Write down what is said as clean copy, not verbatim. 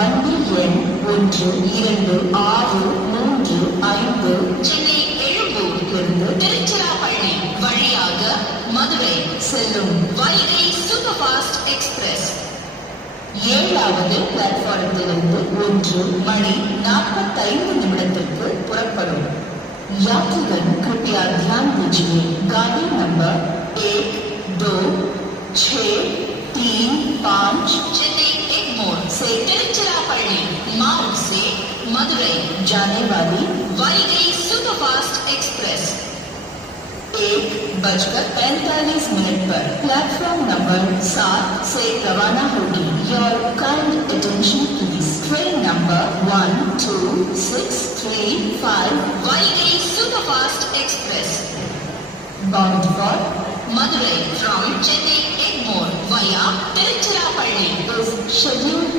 வண்டி எண் 1265 சென்னை எழும்பூரிலிருந்து திருச்சிராப்பள்ளி வழியாக மதுரை செல்லும் வைகை சூப்பர் ஃபாஸ்ட் எக்ஸ்பிரஸ் 7வது பிளாட்பாரத்திலிருந்து 1:45 புறப்படும். यात्रीगण कृपया ध्यान दीजिए, गाड़ी नंबर 1, 2, 6, 3, 5 चेन्नई एग्मोर से तिरुचिरापल्ली मार्ग से मदुरई जाने वाली वैगई सुपरफास्ट एक्सप्रेस 1:45 पर प्लेटफॉर्म नंबर 7 से रवाना होगी. Your kind attention please. Train number 1265 Vaigai superfast express bound for Madurai from Chennai Egmore via Tiruchirappalli is scheduled